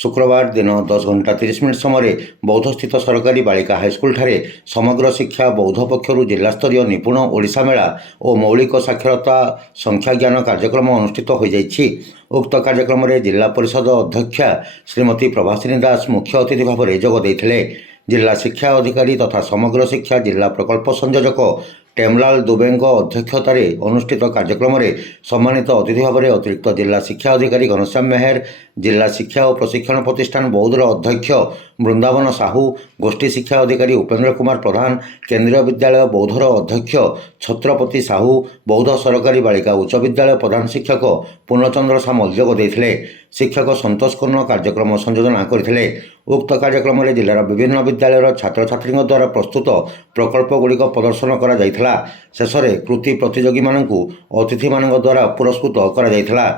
शुक्रवार दिन 10:30 समय बौद्धस्थित सरकारी बालिका हाईस्कल ठारे समग्र शिक्षा बौद्ध पक्षर जिलास्तरीय निपुण ओडिशा मेला और मौलिक साक्षरता संख्या ज्ञान कार्यक्रम अनुष्ठित हो जाइछि। उक्त कार्यक्रम में जिला परिषद अध्यक्षा श्रीमती प्रभासिनी दास मुख्य अतिथि भाव में जोग देइथिले। जिला शिक्षा अधिकारी तथा समग्र शिक्षा जिला प्रकल्प संयोजक टेमलाल दुबेंग अध्यक्षतार अनुष्ठित कार्यक्रम में सम्मानित अतिथि भाव में अतिरिक्त जिला शिक्षा अधिकारी घनश्याम मेहर, जिला शिक्षा और प्रशिक्षण प्रतिष्ठान बौद्धर अध्यक्ष वृंदावन साहू, गोष्ठी शिक्षा अधिकारी उपेन्द्र कुमार प्रधान, केन्द्रीय विद्यालय बौद्धर अध्यक्ष छत्रपति साहू, बौद्ध सरकारी बालिका उच्च विद्यालय प्रधान शिक्षक पूर्णचंद्र सामल जोग देइथिले। शिक्षक संतोष कर्ण कार्यक्रम संयोजना करथिले। उक्त कार्यक्रम में जिलार विभिन्न विद्यालय छात्र छात्री द्वारा प्रस्तुत प्रकल्प गुड़िक प्रदर्शन करा जाइथिला। शेष में कृति प्रतियोगी मानकु अतिथि मान द्वारा पुरस्कृत करा जाइथिला।